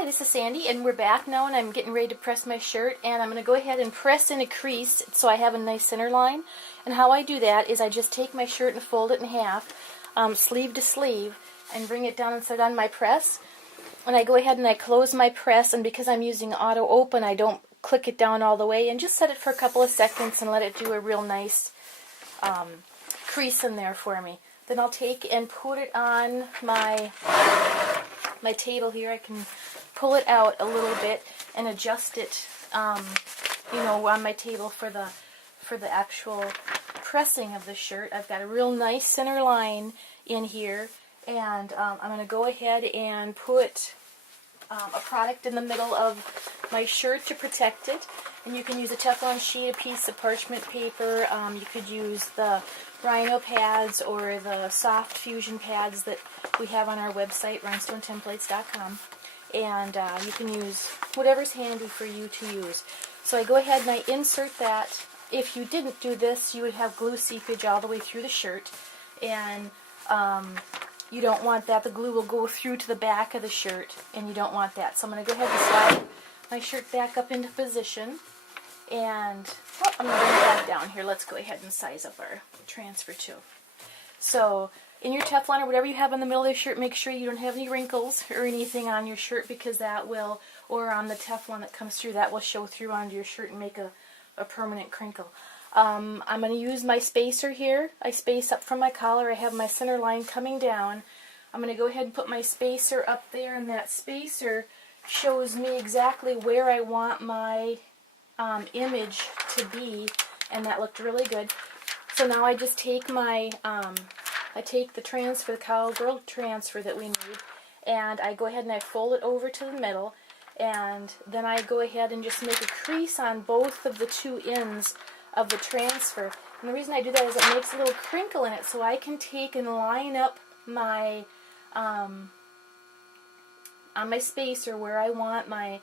Hi, this is Sandy, and we're back now, and I'm getting ready to press my shirt, and I'm going to go ahead and press in a crease so I have a nice center line. And how I do that is I just take my shirt and fold it in half, sleeve to sleeve, and bring it down and set it on my press. And I go ahead and I close my press, and because I'm using auto open, I don't click it down all the way, and just set it for a couple of seconds and let it do a real nice crease in there for me. Then I'll take and put it on my table here. I can pull it out a little bit and adjust it, on my table for the actual pressing of the shirt. I've got a real nice center line in here, and I'm going to go ahead and put a product in the middle of my shirt to protect it. And you can use a Teflon sheet, a piece of parchment paper. You could use the Rhino pads or the soft fusion pads that we have on our website, rhinestonetemplates.com. And you can use whatever's handy for you to use. So I go ahead and I insert that. If you didn't do this, you would have glue seepage all the way through the shirt. And you don't want that. The glue will go through to the back of the shirt, and you don't want that. So I'm going to go ahead and slide my shirt back up into position. And I'm going to bring it back down here. Let's go ahead and size up our transfer too. So in your Teflon or whatever you have in the middle of your shirt, make sure you don't have any wrinkles or anything on your shirt, because that will, or on the Teflon that comes through, that will show through onto your shirt and make a permanent crinkle. I'm going to use my spacer here. I space up from my collar. I have my center line coming down. I'm going to go ahead and put my spacer up there, and that spacer shows me exactly where I want my image to be, and that looked really good. So now I just take my, I take the transfer, the cowgirl transfer that we need, and I go ahead and I fold it over to the middle, and then I go ahead and just make a crease on both of the two ends of the transfer. And the reason I do that is it makes a little crinkle in it, so I can take and line up my on my spacer where I want my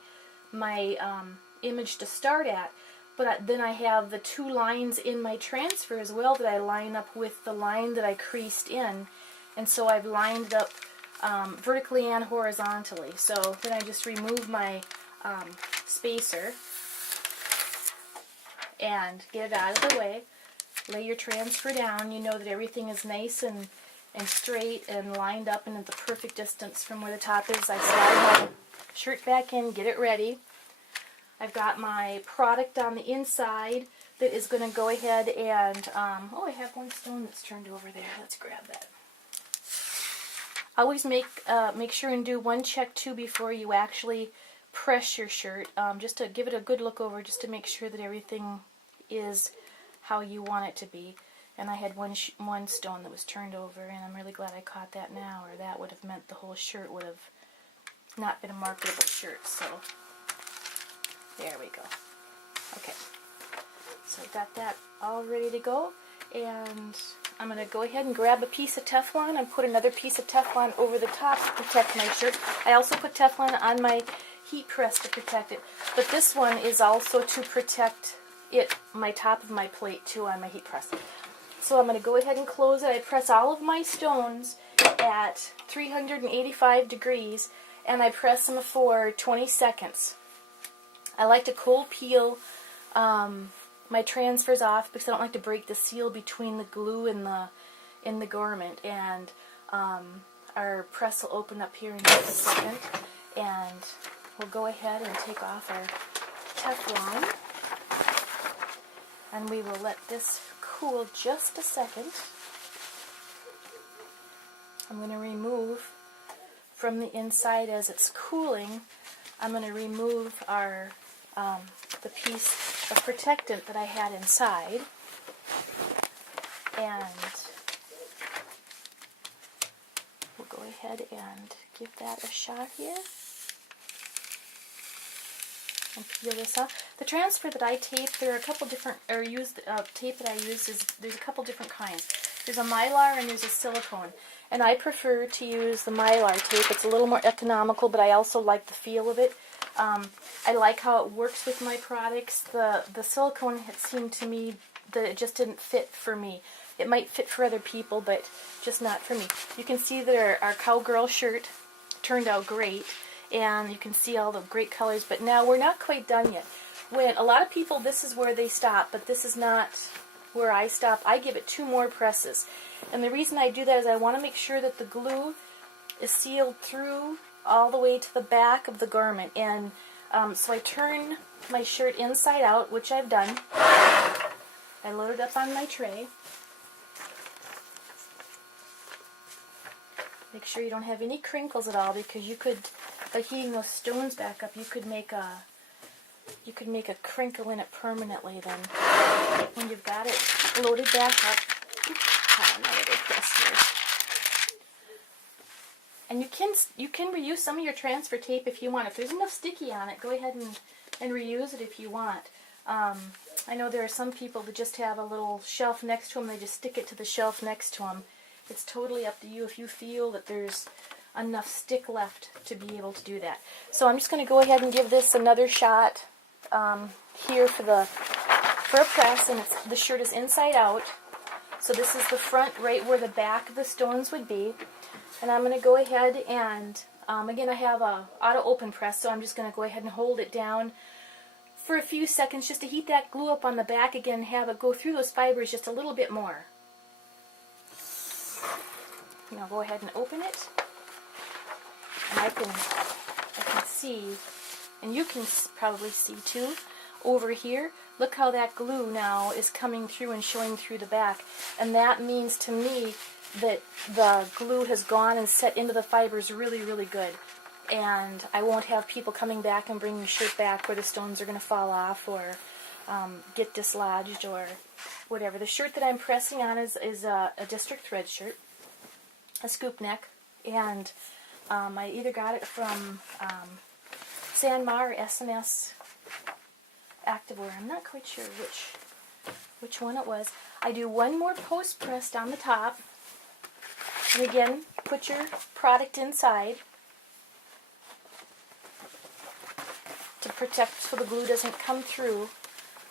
image to start at. But then I have the two lines in my transfer as well that I line up with the line that I creased in, and so I've lined it up vertically and horizontally. So then I just remove my spacer and get it out of the way. Lay your transfer down. You know that everything is nice and straight and lined up and at the perfect distance from where the top is. I slide my shirt back in, get it ready. I've got my product on the inside that is going to go ahead and, I have one stone that's turned over there. Let's grab that. Always make sure and do one check too before you actually press your shirt, just to give it a good look over, just to make sure that everything is how you want it to be. And I had one stone that was turned over, and I'm really glad I caught that now, or that would have meant the whole shirt would have not been a marketable shirt. So there we go. Okay, so I got that all ready to go, and I'm going to go ahead and grab a piece of Teflon and put another piece of Teflon over the top to protect my shirt. I also put Teflon on my heat press to protect it, but this one is also to protect my top of my plate too on my heat press. So I'm going to go ahead and close it. I press all of my stones at 385 degrees, and I press them for 20 seconds. I like to cold peel my transfers off because I don't like to break the seal between the glue and the garment. And our press will open up here in just a second, and we'll go ahead and take off our Teflon, and we will let this cool just a second. I'm going to remove from the inside as it's cooling. I'm going to remove our the piece of protectant that I had inside, and we'll go ahead and give that a shot here and peel this off. The transfer that I tape, there are a couple different, or tape that I use is, there's a couple different kinds. There's a Mylar and there's a silicone, and I prefer to use the Mylar tape. It's a little more economical, but I also like the feel of it. I like how it works with my products. The silicone, it seemed to me that it just didn't fit for me. It might fit for other people, but just not for me. You can see that our cowgirl shirt turned out great, and you can see all the great colors. But now we're not quite done yet. When a lot of people, this is where they stop, but this is not where I stop. I give it 2 more presses. And the reason I do that is I want to make sure that the glue is sealed through all the way to the back of the garment. And so I turn my shirt inside out, which I've done. I load it up on my tray. Make sure you don't have any crinkles at all, because you could, by heating those stones back up, you could make a crinkle in it permanently then. When you've got it loaded back up, and you can reuse some of your transfer tape if you want. If there's enough sticky on it, go ahead and reuse it if you want. I know there are some people that just have a little shelf next to them. They just stick it to the shelf next to them. It's totally up to you if you feel that there's enough stick left to be able to do that. So I'm just going to go ahead and give this another shot here for a press, and the shirt is inside out. So this is the front, right where the back of the stones would be. And I'm going to go ahead and, again, I have a auto open press, so I'm just going to go ahead and hold it down for a few seconds just to heat that glue up on the back again and have it go through those fibers just a little bit more. And I'll go ahead and open it. And I can see, and you can probably see too, over here, look how that glue now is coming through and showing through the back. And that means to me that the glue has gone and set into the fibers really, really good. And I won't have people coming back and bringing the shirt back where the stones are going to fall off or get dislodged or whatever. The shirt that I'm pressing on is a district thread shirt, a scoop neck, and I either got it from Sanmar or S&S Activewear. I'm not quite sure which one it was. I do one more post press down the top, and again, put your product inside to protect so the glue doesn't come through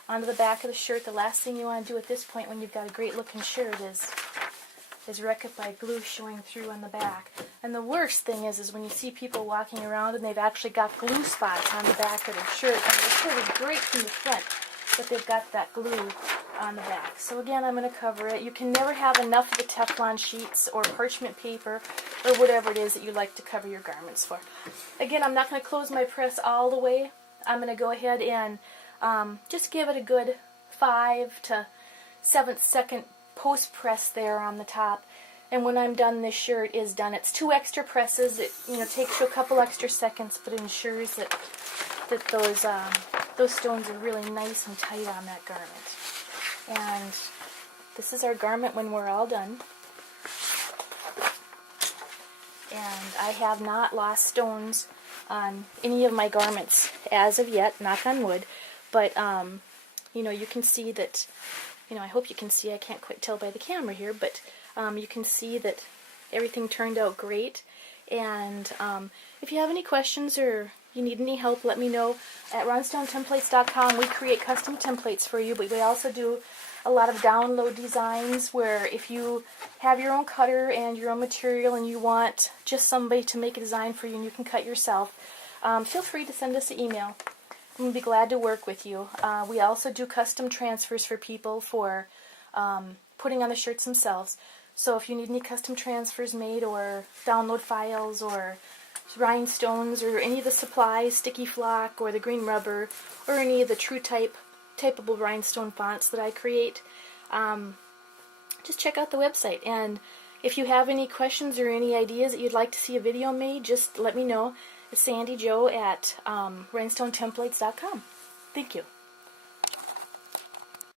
onto the back of the shirt. The last thing you want to do at this point when you've got a great looking shirt is wreck it by glue showing through on the back. And the worst thing is when you see people walking around and they've actually got glue spots on the back of their shirt. And the shirt is great from the front, but they've got that glue on the back. So again, I'm going to cover it. You can never have enough of the Teflon sheets or parchment paper or whatever it is that you like to cover your garments for. Again, I'm not going to close my press all the way. I'm going to go ahead and just give it a good 5 to 7 second post press there on the top. And when I'm done, this shirt is done. It's 2 extra presses. It takes you a couple extra seconds, but ensures that those stones are really nice and tight on that garment. And this is our garment when we're all done. And I have not lost stones on any of my garments as of yet, knock on wood. But you can see that, I hope you can see, I can't quite tell by the camera here, but you can see that everything turned out great. And if you have any questions or you need any help, let me know. At rhinestonetemplates.com we create custom templates for you, but we also do a lot of download designs where if you have your own cutter and your own material and you want just somebody to make a design for you and you can cut yourself, feel free to send us an email. We'll be glad to work with you. We also do custom transfers for people for putting on the shirts themselves. So if you need any custom transfers made or download files or rhinestones or any of the supplies, sticky flock or the green rubber or any of the true typeable rhinestone fonts that I create, just check out the website. And if you have any questions or any ideas that you'd like to see a video made, just let me know. It's Sandy Jo at rhinestonetemplates.com. Thank you.